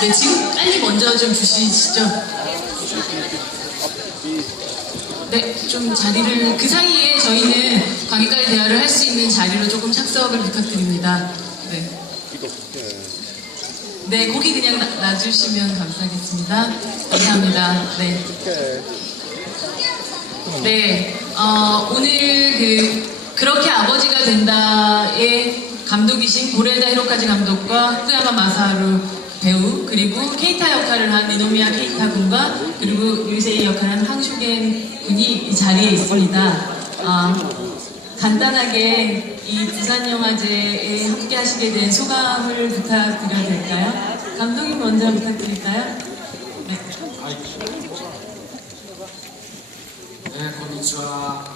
네, 지금 빨리 먼저 좀 주시죠. 네, 좀 자리를, 그 사이에 저희는 관객과의 대화를 할 수 있는 자리로 조금 착석을 부탁드립니다. 네. 네, 고기 그냥 놔주시면 감사하겠습니다. 감사합니다. 네. 네, 오늘 그렇게 아버지가 된다의 감독이신 고레다 히로카즈 감독과 후쿠야마 마사하루 배우, 그리고 케이타 역할을 한 니노미야 케이타 군과 그리고 유세이 역할을 한 황쇼겐 군이 이 자리에 있습니다. 간단하게 이 부산영화제에 함께 하시게 된 소감을 부탁드려도 될까요? 감독님 먼저 부탁드릴까요? 네. 네, こんにちは。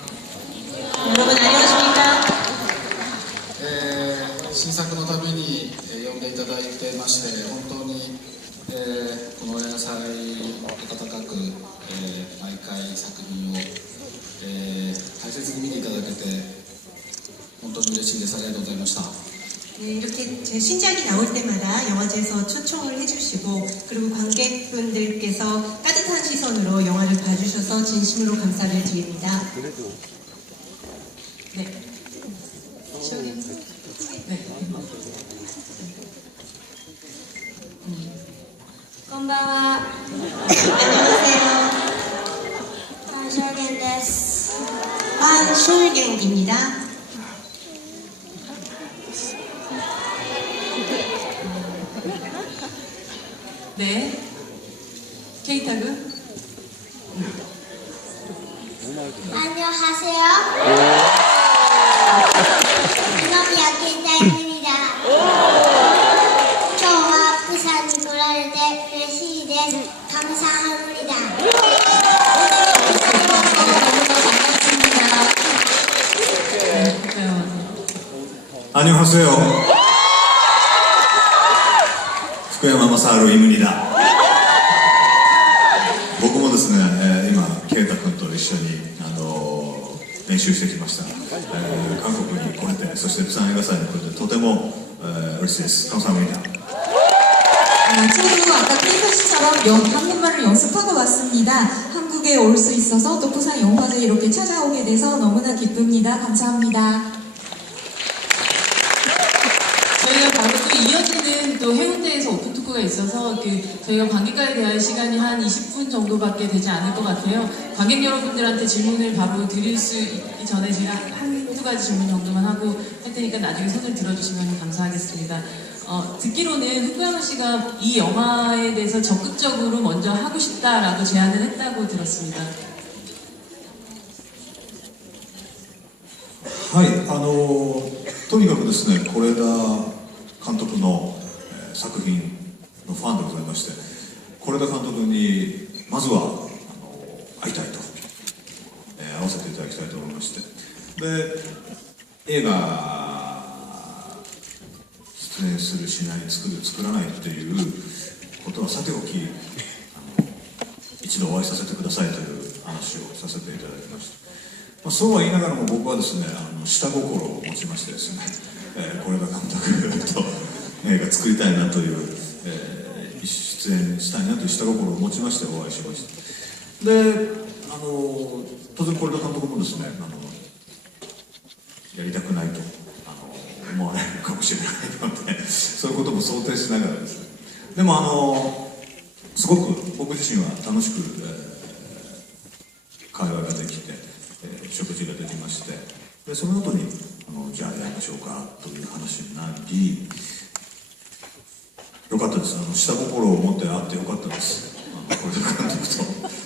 여러분 안녕하십니까? 新作のために、呼んでいただいてまして、本当に、この野菜温かく、毎回作品を、大切に見ていただけて本当に嬉しいです。ありがとうございました。 네, 이렇게 제 신작이 나올 때마다 영화제에서 초청을 해주시고 그리고 관객분들께서 따뜻한 시선으로 영화를 봐주셔서 진심으로 감사를 드립니다. 네. 시원해. 네. こんばんは。 안녕하세요. 한쇼겐です。 한쇼겐입니다. 네. 케이타군? 안녕하세요. 이놈이야 케이타입니다. 今日は釜山に来られて嬉しいです。감사합니다. 안녕하세요. 후쿠야마 마사하루 입니다. 僕もですね、今ケイタ君と一緒に練習してきました。韓国に来れて、そして釜山映画祭に来れてとても嬉しいです。감사합니다. 저도 아까 케이타 씨처럼 한국말을 연습하고 왔습니다. 한국에 올 수 있어서 또 부산 영화제에 이렇게 찾아오게 돼서 너무나 기쁩니다. 감사합니다. 저희가 바로 또 이어지는 또 해운대에서 오픈 토크가 있어서 저희가 관객과의 대화의 시간이 한 20분 정도밖에 되지 않을 것 같아요. 관객 여러분들한테 질문을 바로 드릴 수 있기 전에 제가 한두 가지 질문 정도만 하고 할 테니까 나중에 손을 들어주시면 감사하겠습니다. 듣기로는 후쿠야마 씨가 이 영화에 대해서 적극적으로 먼저 하고 싶다라고 제안을 했다고 들었습니다. はい、とにかくですね、是枝監督の作品のファンでございまして、是枝監督にまずは会いたいと、会わせていただきたいと思いまして、で映画出演するしない作る作らないっていうことはさておき、一度お会いさせてくださいという話をさせていただきました。そうは言いながらも僕はですね、下心を持ちましてですね、是枝監督と映画作りたいなという、出演したいなという下心を持ちましてお会いしました。で、当然是枝監督もですね、やりたくないと思われるかもしれないので、そういうことも想定しながらですね、でもすごく僕自身は楽しく、会話ができて、食事ができまして、でその後にじゃあやりましょうかという話になり、よかったです。下心を持って会ってよかったです。是枝監督と、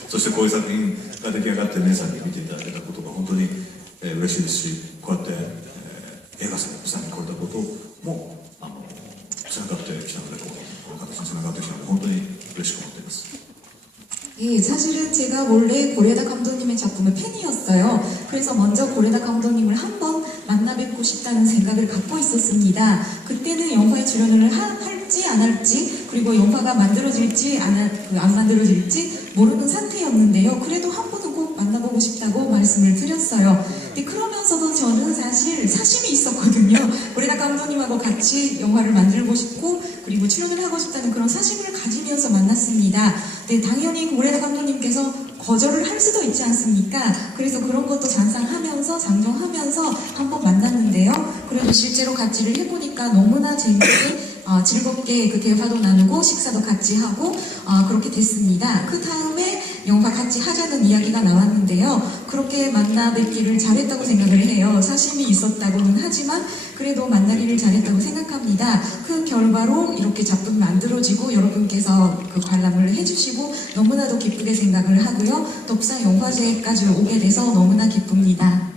そしてこういう作品が出来上がって皆さんに見ていただけたことが本当に、嬉しいですし、こうやって、映画祭に来れたこともつながってきたので、この形につながってきたので本当に嬉しく思っています。 예, 사실은 제가 원래 고레다 감독님의 작품의 팬이었어요. 그래서 먼저 고레다 감독님을 한번 만나 뵙고 싶다는 생각을 갖고 있었습니다. 그때는 영화에 출연을 할지 안 할지, 그리고 영화가 만들어질지 안 만들어질지 모르는 상태였는데요. 그래도 한 번은 꼭 만나보고 싶다고 말씀을 드렸어요. 근데 그러면서도 저는 사실 사심이 있었거든요. 고레다 감독님하고 같이 영화를 만들고 싶고 그리고 출연을 하고 싶다는 그런 사심을 가지고 지내면서 만났습니다. 네, 당연히 고레다 감독님께서 거절을 할 수도 있지 않습니까? 그래서 그런 것도 장정하면서 한번 만났는데요. 그래도 실제로 같이를 해보니까 너무나 재밌게 즐겁게 그 대화도 나누고 식사도 같이 하고 그렇게 됐습니다. 그 다음에 영화 같이 하자는 이야기가 나왔는데요. 그렇게 만나 뵙기를 잘했다고 생각을 해요. 사심이 있었다고는 하지만 그래도 만나기를 잘했다고 생각합니다. 그 결과로 이렇게 작품이 만들어지고 여러분께서 그 관람을 해주시고 너무나도 기쁘게 생각을 하고요. 또 부산 영화제까지 오게 돼서 너무나 기쁩니다.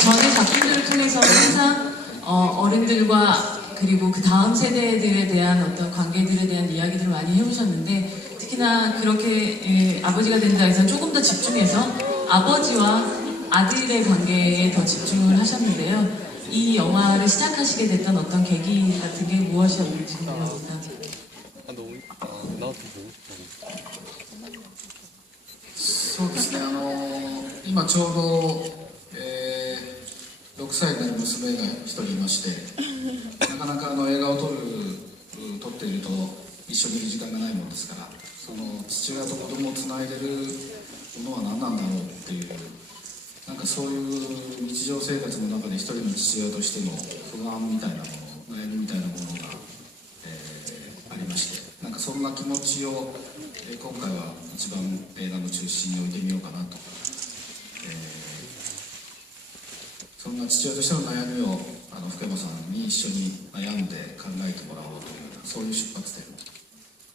전의 작품들을 통해서 항상 어른들과 그리고 그 다음 세대들에 대한 어떤 관계들에 대한 이야기들을 많이 해오셨는데 특히나 그렇게 아버지가 된다 해서 조금 더 집중해서 아버지와 아들의 관계에 더 집중을 하셨는데요. 이 영화를 시작하시게 됐던 어떤 계기 같은 게 무엇이었는지 궁금합니다. 나도 보고 싶어. そうですね、今ちょうど、6歳になる娘が1人いまして、なかなか映画を撮っていると一緒にいる時間がないものですから、その父親と子供をつないでるものは何なんだろうっていう、なんかそういう日常生活の中で一人の父親としての不安みたいなもの、悩みみたいなものが、ありまして、なんかそんな気持ちを、今回は一番映画の中心に置いてみようかなと、そんな父親としての悩みを福山さんに一緒に悩んで考えてもらおうというようなそういう出発点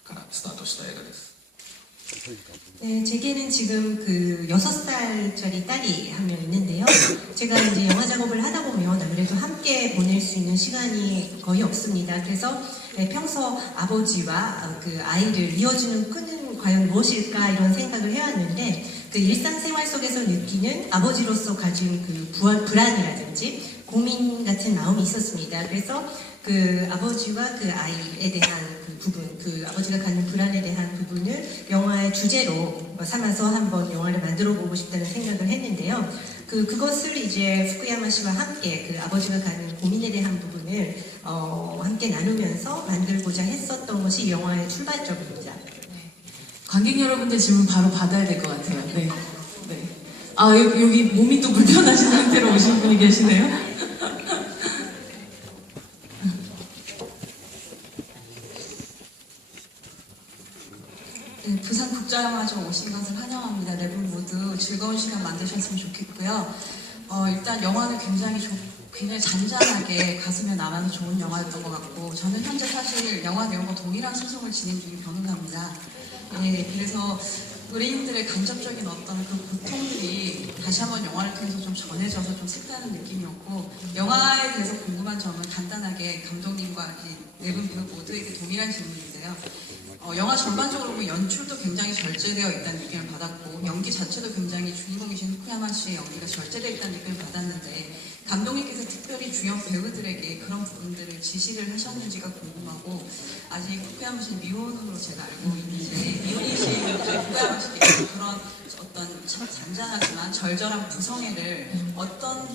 からスタートした映画です。 네, 제게는 지금 그 6살짜리 딸이 한 명 있는데요. 제가 이제 영화 작업을 하다 보면 아무래도 함께 보낼 수 있는 시간이 거의 없습니다. 그래서 평소 아버지와 그 아이를 이어주는 끈은 과연 무엇일까 이런 생각을 해왔는데 그 일상생활 속에서 느끼는 아버지로서 가진 그 불안이라든지 고민 같은 마음이 있었습니다. 그래서 그 아버지와 그 아이에 대한 그 부분, 그 아버지가 갖는 불안에 대한 부분을 영화의 주제로 삼아서 한번 영화를 만들어 보고 싶다는 생각을 했는데요. 그것을 이제 후쿠야마 씨와 함께 그 아버지가 갖는 고민에 대한 부분을 함께 나누면서 만들고자 했었던 것이 이 영화의 출발점입니다. 관객 여러분들 질문 바로 받아야 될 것 같아요. 네. 네. 여기 몸이 또 불편하신 상태로 오신 분이 계시네요. 네, 부산국제영화제 오신 것을 환영합니다. 네 분 모두 즐거운 시간 만드셨으면 좋겠고요. 일단 영화는 굉장히 잔잔하게 가슴에 남아서 좋은 영화였던 것 같고 저는 현재 사실 영화 내용과 동일한 소송을 진행 중인 변호사입니다. 네, 그래서 의뢰인들의 감정적인 어떤 그 고통들이 다시 한번 영화를 통해서 좀 전해져서 좀 색다른 느낌이었고 영화에 대해서 궁금한 점은 간단하게 감독님과 네 분 모두에게 동일한 질문인데요. 영화 전반적으로 보면 연출도 굉장히 절제되어 있다는 느낌을 받았고 연기 자체도 굉장히 주인공이신 후쿠야마 씨의 연기가 절제되어 있다는 느낌을 받았는데 감독님께서 특별히 주연 배우들에게 그런 부분들을 지시를 하셨는지가 궁금하고 아직 후쿠야마 씨는 미혼으로 제가 알고 있는데 미혼이신 후쿠야마 씨께서 그런 어떤 참 잔잔하지만 절절한 부성애를 어떤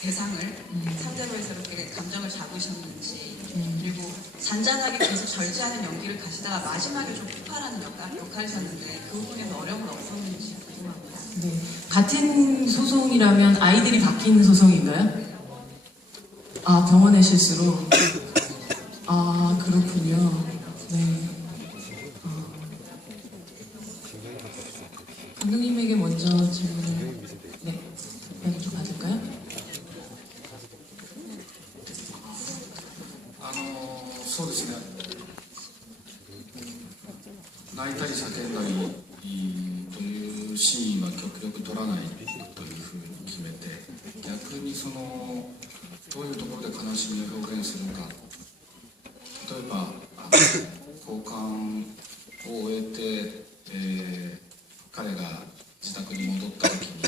대상을 상대로 해서 이렇게 감정을 잡으셨는지 그리고 잔잔하게 계속 절제하는 연기를 가시다가 마지막에 좀 폭발하는 역할이셨는데 그 부분에서 어려움은 없었는지 궁금합니다. 네. 같은 소송이라면 아이들이 바뀌는 소송인가요? 병원의 실수로. 그렇군요. 네. 감독님에게 먼저 질문을 좀 받을까요? そうですね、泣いたり叫んだりというシーンは極力撮らないというふうに決めて逆にどういうところで悲しみを表現するのか例えば交換を終えて、彼が自宅に戻った時に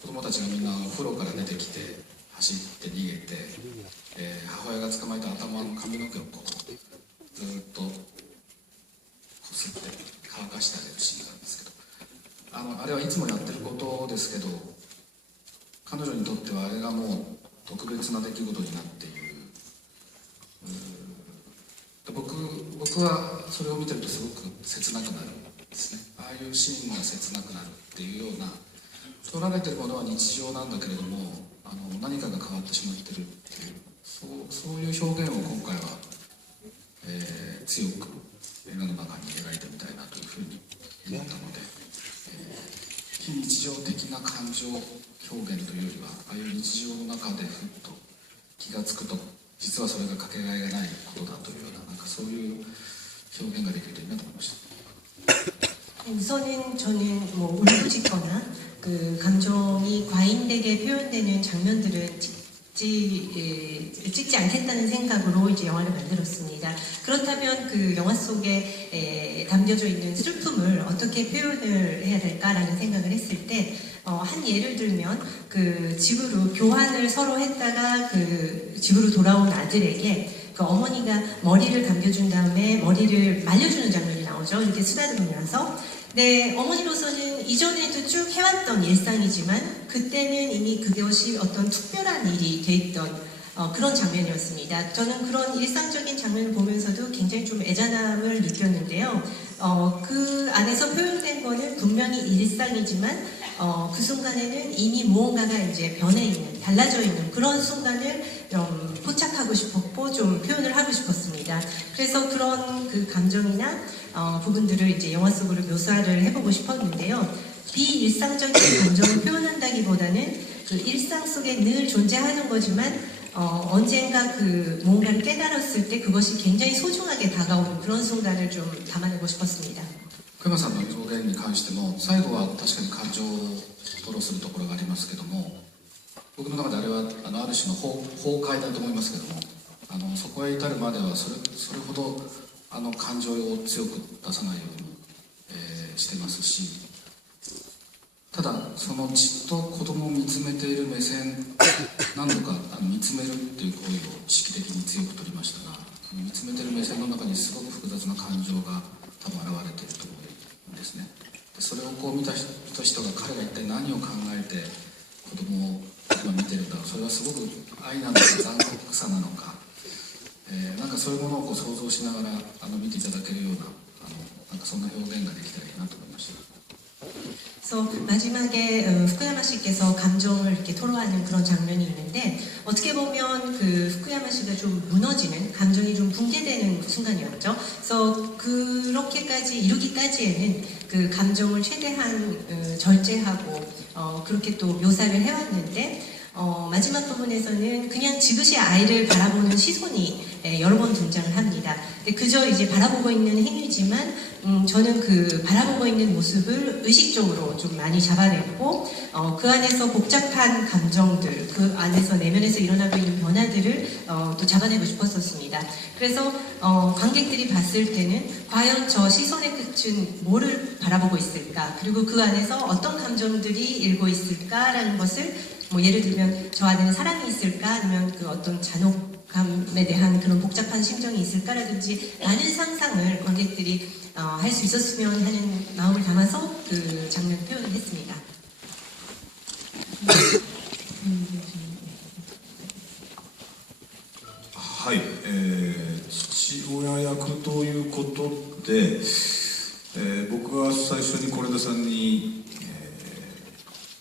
子供たちがみんなお風呂から出てきて走って逃げて、母親が捕まえた頭の髪の毛をずっとこすって乾かしてあげるシーンなんですけどあれはいつもやってることですけど彼女にとってはあれがもう特別な出来事になっている僕はそれを見てるとすごく切なくなるんですね。ああいうシーンが切なくなるっていうような、撮られてるものは日常なんだけれども何かが変わってしまってるっていう、そういう表現を今回は、強く映画の中に描いてみたいなというふうに思ったので、非日常的な感情表現というよりは、ああいう日常の中でふっと気がつくと実はそれがかけがえがないことだというような、なんかそういう表現ができるといいなと思いました。 우선은 저는 뭐 울부짖거나 그 감정이 과잉되게 표현되는 장면들은 찍지 않겠다는 생각으로 이제 영화를 만들었습니다. 그렇다면 그 영화 속에 담겨져 있는 슬픔을 어떻게 표현을 해야 될까라는 생각을 했을 때, 한 예를 들면 그 집으로 교환을 서로 했다가 그 집으로 돌아온 아들에게 그 어머니가 머리를 감겨준 다음에 머리를 말려주는 장면이 나오죠. 이렇게 쓰다듬으면서. 네, 어머니로서는 이전에도 쭉 해왔던 일상이지만 그때는 이미 그것이 어떤 특별한 일이 돼 있던 그런 장면이었습니다. 저는 그런 일상적인 장면을 보면서도 굉장히 좀 애잔함을 느꼈는데요. 그 안에서 표현된 거는 분명히 일상이지만 그 순간에는 이미 무언가가 이제 변해 있는, 달라져 있는 그런 순간을 포착하고 싶었고 좀 표현을 하고 싶었습니다. 그래서 그런 그 감정이나 부분들을 이제 영화 속으로 묘사를 해보고 싶었는데요. 비일상적인 감정을 표현한다기보다는 그 일상 속에 늘 존재하는 거지만 언젠가 그 뭔가를 깨달았을 때 그것이 굉장히 소중하게 다가오는 그런 순간을 좀 담아내고 싶었습니다. 熊さんの表現に関しても最後は確かに感情を吐露するところがありますけども、僕の中であれはある種の崩壊だと思いますけども、そこへ至るまではそれほど感情を強く出さないように、してますし、ただそのじっと子供を見つめている目線、何度か見つめるっていう行為を意識的に強く取りましたが、見つめている目線の中にすごく複雑な感情が多分現れていると思うんですね。でそれをこう見た人が彼が一体何を考えて子供を今見てるんだろう、それはすごく愛なのか残酷さなのか、なんかそういうものをこう想像しながら見ていただけるようななんかそんな表現ができたらいいなと思いました。 그래서 마지막에 후쿠야마 씨께서 감정을 이렇게 토로하는 그런 장면이 있는데, 어떻게 보면 그 후쿠야마 씨가 좀 무너지는, 감정이 좀 붕괴되는 순간이었죠. 그래서 그렇게까지 이루기까지에는 그 감정을 최대한 절제하고 그렇게 또 묘사를 해왔는데, 마지막 부분에서는 그냥 지그시 아이를 바라보는 시선이 여러 번 등장을 합니다. 근데 그저 이제 바라보고 있는 행위지만 저는 그 바라보고 있는 모습을 의식적으로 좀 많이 잡아냈고, 그 안에서 복잡한 감정들, 그 안에서 내면에서 일어나고 있는 변화들을 또 잡아내고 싶었었습니다. 그래서 관객들이 봤을 때는 과연 저 시선의 끝은 뭐를 바라보고 있을까, 그리고 그 안에서 어떤 감정들이 일고 있을까라는 것을, 뭐 예를 들면 저 안에는 사랑이 있을까, 아니면 그 어떤 잔혹감에 대한 그런 복잡한 심정이 있을까라든지 많은 상상을 관객들이 할 수 있었으면 하는 마음을 담아서 그 장면 표현을 했습니다. はい、父親役ということで、僕が最初に是枝さんに、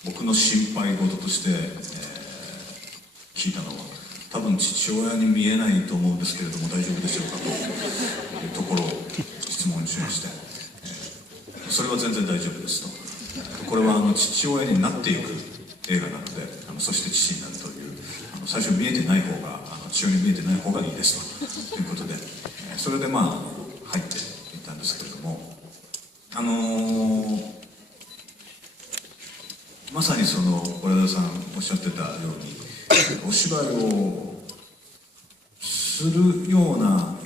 僕の心配事として、聞いたのは、多分父親に見えないと思うんですけれども大丈夫でしょうかというところを質問しまして、それは全然大丈夫ですと。これは父親になっていく映画なので、そして父になるという、最初見えてない方が、父親に見えてない方がいいですということで、それでまあ入っていったんですけれども、まさにその是枝さんおっしゃってたように、お芝居をするような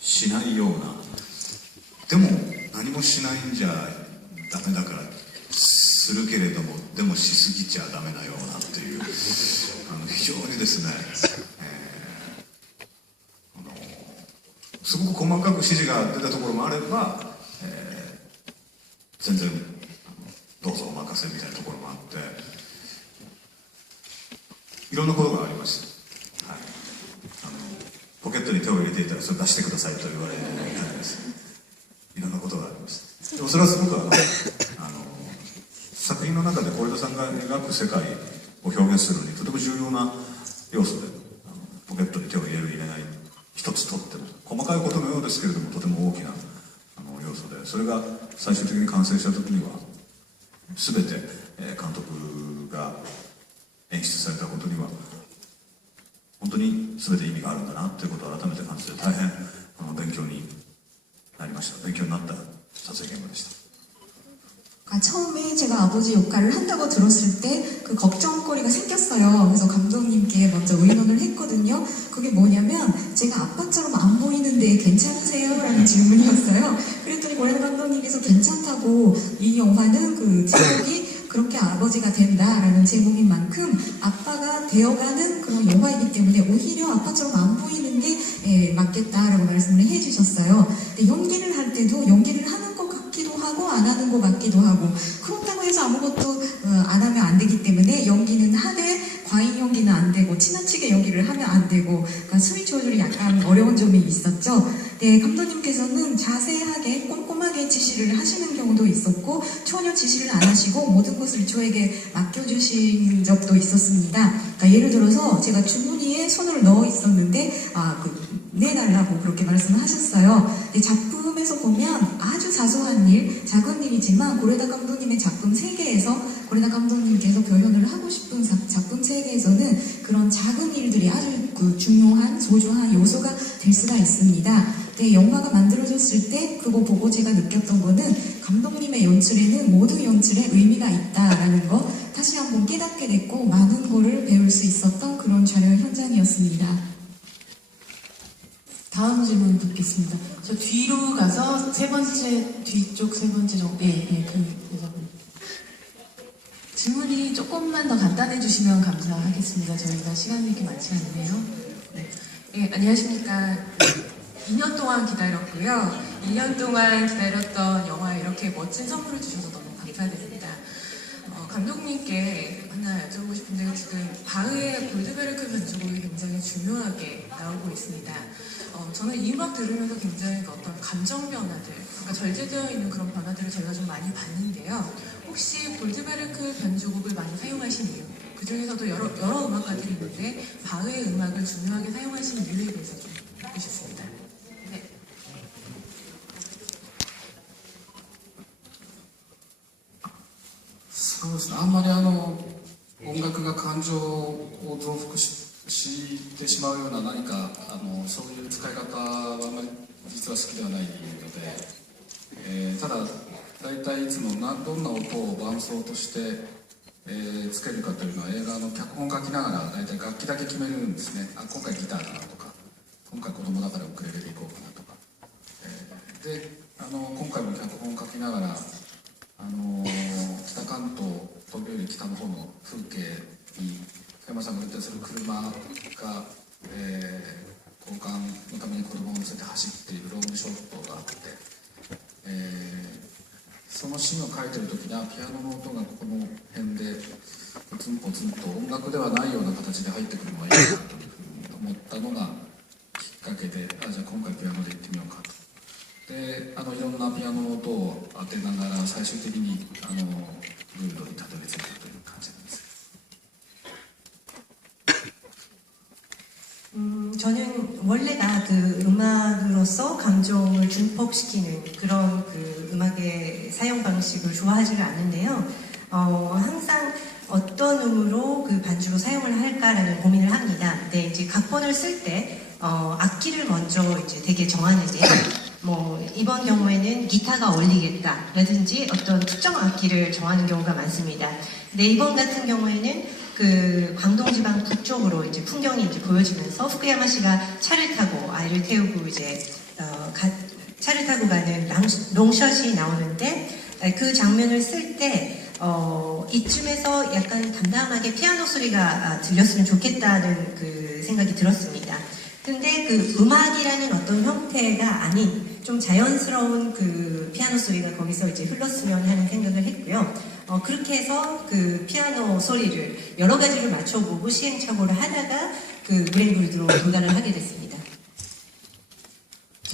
しないような、でも何もしないんじゃダメだからするけれどもでもしすぎちゃダメだよなっていう、非常にですね、すごく細かく指示が出たところもあれば、全然どうぞお任せみたいなところもあって、いろんなことがありました。はい、ポケットトに手を入れていたらそれ出してくださいと言われたんです。いろんなことがありました。でもそれはすごく作品の中で是枝さんが描く世界を表現するのにとても重要な要素で、ポケットに手を入れる入れない一つとっても細かいことのようですけれどもとても大きな要素で、それが最終的に完成した時には全て監督が演出されたことには本当に全て意味があるんだなということを改めて感じて、大変勉強になりました。勉強になった撮影現場でした。 처음에 제가 아버지 역할을 한다고 들었을 때 그 걱정거리가 생겼어요. 그래서 감독님께 먼저 의논을 했거든요. 그게 뭐냐면 제가 아빠처럼 안 보이는데 괜찮으세요? 라는 질문이었어요. 그랬더니 고레다 감독님께서 괜찮다고, 이 영화는 그 제목이 그렇게 아버지가 된다라는 제목인 만큼 아빠가 되어가는 그런 영화이기 때문에 오히려 아빠처럼 안 보이는 게 맞겠다라고 말씀을 해주셨어요. 근데 연기를 할 때도 연기를 하는 것 같기도 하고 안 하는 것 같기도 하고, 그렇다고 해서 아무것도 안 하면 안 되기 때문에 연기는 하되 과잉 연기는 안 되고 지나치게 연기를 하면 안 되고, 그러니까 수위 조절이 약간 어려운 점이 있었죠. 네, 감독님께서는 자세하게 꼼꼼하게 지시를 하시는 경우도 있었고 전혀 지시를 안 하시고 모든 것을 저에게 맡겨주신 적도 있었습니다. 그러니까 예를 들어서 제가 주머니에 손을 넣어 있었는데 내달라고 그렇게 말씀을 하셨어요. 근데 작품에서 보면 아주 사소한 일, 작은 일이지만 고레다 감독님의 작품 세계에서 고레다 감독님께서 표현을 하고 싶은 작품 세계에서는 그런 작은 일들이 아주 중요한 소중한 요소가 될 수가 있습니다. 네, 영화가 만들어졌을 때 그거 보고 제가 느꼈던 거는 감독님의 연출에는 모든 연출에 의미가 있다라는 거 다시 한번 깨닫게 됐고 많은 거를 배울 수 있었던 그런 촬영 현장이었습니다. 다음 질문 듣겠습니다. 저 뒤로 가서 세 번째, 뒤쪽 세 번째 정도. 그 여자분. 질문이 조금만 더 간단해 주시면 감사하겠습니다. 저희가 시간이 이렇게 많지 않네요. 네, 안녕하십니까. 2년 동안 기다렸고요. 2년 동안 기다렸던 영화에 이렇게 멋진 선물을 주셔서 너무 감사드립니다. 감독님께 하나 여쭤보고 싶은데 지금 바흐의 골드베르크 변주곡이 굉장히 중요하게 나오고 있습니다. 저는 이 음악 들으면서 굉장히 어떤 감정 변화들, 그러니까 절제되어 있는 그런 변화들을 저희가 좀 많이 봤는데요. 혹시 골드베르크 변주곡을 많이 사용하신 이유, 그 중에서도 여러 음악가들이 있는데 바흐의 음악을 중요하게 사용하신 이유에 대해서 좀 듣고 싶습니다. 네. そうですね、あんまり音楽が感情を増幅してしまうような何かそういう使い方はあんまり実は好きではないので、ただ大体いつもどんな音を伴奏として、つけるかというのは映画の脚本書きながら大体楽器だけ決めるんですね。今回ギターだなとか、今回子供だからウクレレでいこうかなとか、で今回も脚本書きながら北関東、東京より北の方の風景に福山さんが運転する車が、交換のために子供を乗せて走っているロングショットがあって、そのシーンを書いてる時にはピアノの音がこの辺でポツンポツンと音楽ではないような形で入ってくるのがいいなというふうに思ったのがきっかけで、じゃあ今回ピアノで行ってみようかと。でいろんなピアノの音を当てながら最終的にルールにたどり着いたという感じなんです。 저는 원래가 그 음악으로서 감정을 증폭시키는 그런 그 음악의 사용 방식을 좋아하지를 않는데요. 항상 어떤 음으로 그 반주로 사용을 할까라는 고민을 합니다. 근데 이제 각본을 쓸 때 악기를 먼저 이제 되게 정하는데요. 뭐 이번 경우에는 기타가 어울리겠다라든지 어떤 특정 악기를 정하는 경우가 많습니다. 근데 이번 같은 경우에는 그 광동지방 북쪽으로 이제 풍경이 이제 보여지면서 후쿠야마 씨가 차를 타고 아이를 태우고 이제 차를 타고 가는 롱샷이 나오는데 그 장면을 쓸 때 이쯤에서 약간 담담하게 피아노 소리가 들렸으면 좋겠다는 그 생각이 들었습니다. 근데 그 음악이라는 어떤 형태가 아닌 좀 자연스러운 그 피아노 소리가 거기서 이제 흘렀으면 하는 생각을 했고요. 그렇게 해서 그 피아노 소리를 여러 가지로 맞춰보고 시행착오를 하다가 그 무랭불드로 도달을 하게 됐습니다.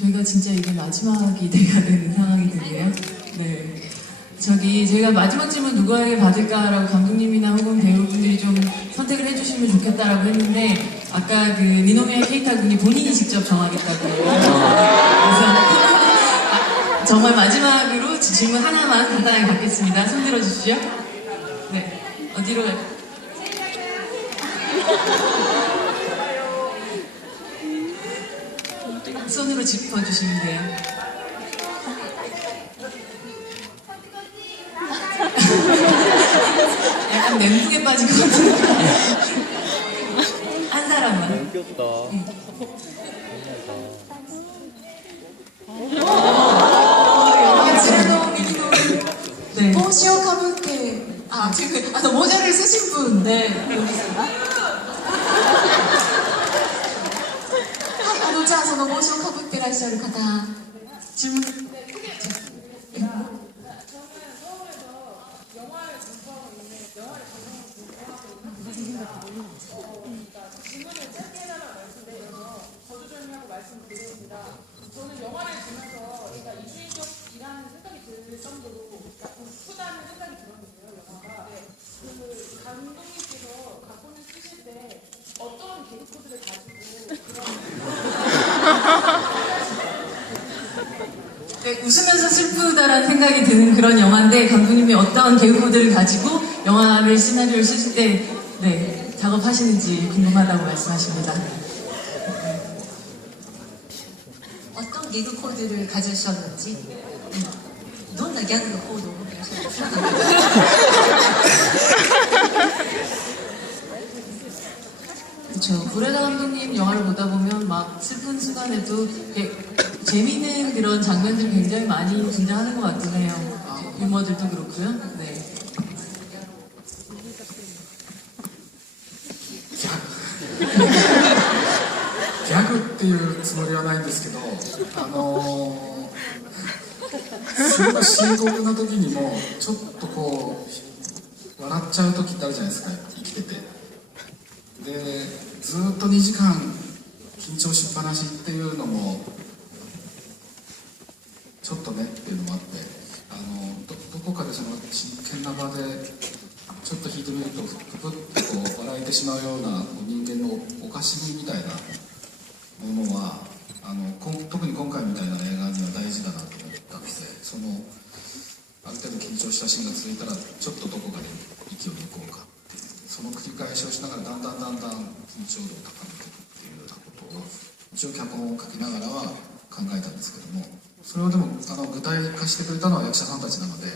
저희가 진짜 이게 마지막이 돼야 되는 상황이 됐네요. 네. 저희가 마지막 질문 누구에게 받을까라고 감독님이나 혹은 배우분들이 좀 선택을 해주시면 좋겠다라고 했는데, 아까 그 니노미야 케이타 군이 본인이 직접 정하겠다고. 그래서 정말 마지막으로 질문 하나만 간단하게 받겠습니다. 손 들어주시죠. 네. 어디로 갈까요? 손으로 짚어주시면 돼요. 약간 멘붕에 빠진 것 같은데. 한 사람만. 귀엽다. 네. 帽子をかぶって、モジャル쓰신 분, 네, 여기 있습니다. はい、じゃあその帽子をかぶってらっしゃる方、질문. 저는 영화를 보면서 그러니까 이주인격이라는 생각이 들 정도로 고프다는 생각이 들었는데요, 영화가. 그 감독님께서 각본을 쓰실 때 어떤 개그 코드를 가지고 네, 웃으면서 슬프다라는 생각이 드는 그런 영화인데, 감독님이 어떤 개그 코드를 가지고 영화를 시나리오를 쓰실 때 네, 작업하시는지 궁금하다고 말씀하십니다. 어떤 개그 코드를 가지셨는지, どんなギャグのコードを持ってらっしゃるんですか? 그렇죠. 고레다 감독님 영화를 보다 보면 막 슬픈 순간에도 재미있는 그런 장면들이 굉장히 많이 등장하는 것 같긴 해요. 유머들도 그렇고요. 네. ギャグっていうつもりはないんですけど、深刻な時にもちょっとこう笑っちゃう時ってあるじゃないですか、生きてて。でずっと2時間緊張しっぱなしっていうのもちょっとねっていうのもあって、どこかでその真剣な場でちょっと弾いてみるとププッとこう笑えてしまうような人間のおかしみみたいなものは特に今回みたいな映画には大事だなと思ったので、ある程度緊張したシーンが続いたらちょっとどこかで息を抜こうかっていう、その繰り返しをしながらだんだん緊張度を高めていくっていうようなことを一応脚本を書きながらは考えたんですけども、それをでも具体化してくれたのは役者さんたちなので、ギ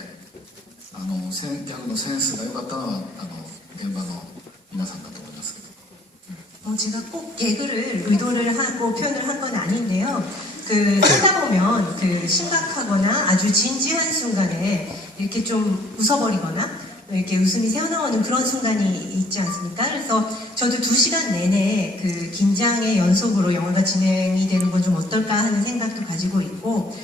ャグのセンスが良かったのは現場の皆さんだと思いますけど. 제가 꼭 개그를 의도를 하고 표현을 한 건 아닌데요. 하다 보면 심각하거나 아주 진지한 순간에 이렇게 좀 웃어버리거나 이렇게 웃음이 새어나오는 그런 순간이 있지 않습니까? 그래서 저도 2시간 내내 긴장의 연속으로 영화가 진행이 되는 건 좀 어떨까 하는 생각도 가지고 있고,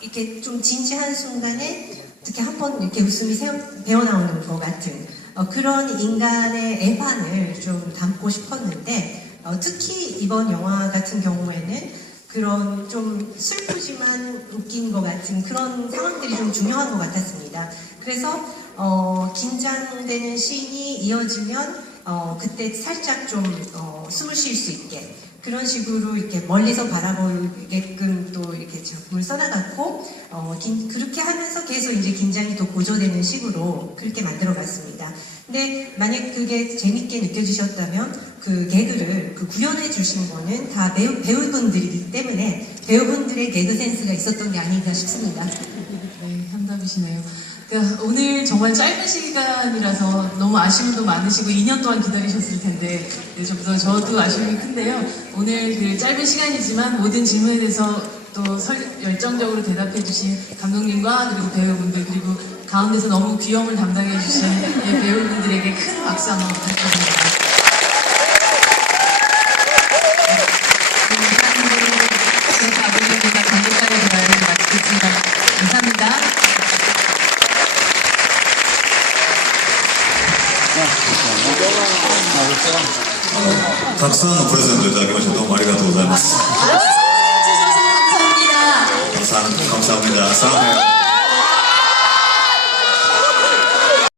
이렇게 좀 진지한 순간에 특히 한번 이렇게 웃음이 배어나오는 것 같은 그런 인간의 애환을 좀 담고 싶었는데, 특히 이번 영화 같은 경우에는 그런 좀 슬프지만 웃긴 것 같은 그런 상황들이 좀 중요한 것 같았습니다. 그래서 긴장되는 씬이 이어지면 그때 살짝 좀 숨을 쉴 수 있게 그런 식으로 이렇게 멀리서 바라보게끔 또 이렇게 작품을 써나갔고, 그렇게 하면서 계속 이제 긴장이 또 고조되는 식으로 그렇게 만들어갔습니다. 근데 만약 그게 재밌게 느껴지셨다면 그 개그를 구현해 주신 거는 다 배우분들이기 때문에 배우분들의 개그 센스가 있었던 게 아닌가 싶습니다. 네, 한답이시네요. 그러니까 오늘 정말 짧은 시간이라서 너무 아쉬움도 많으시고 2년 동안 기다리셨을 텐데 저도 아쉬움이 큰데요. 오늘 그 짧은 시간이지만 모든 질문에 대해서 또 열정적으로 대답해 주신 감독님과 그리고 배우분들, 그리고 가운데서 너무 귀여움을 담당해 주신 배우분들에게 큰 박수 한번 부탁드립니다. 제가 아버님과 관객과의 대화를 마치겠습니다. 감사합니다. たくさんのプレゼントいただきましてどうもありがとうございます。 감사합니다. 사랑해요.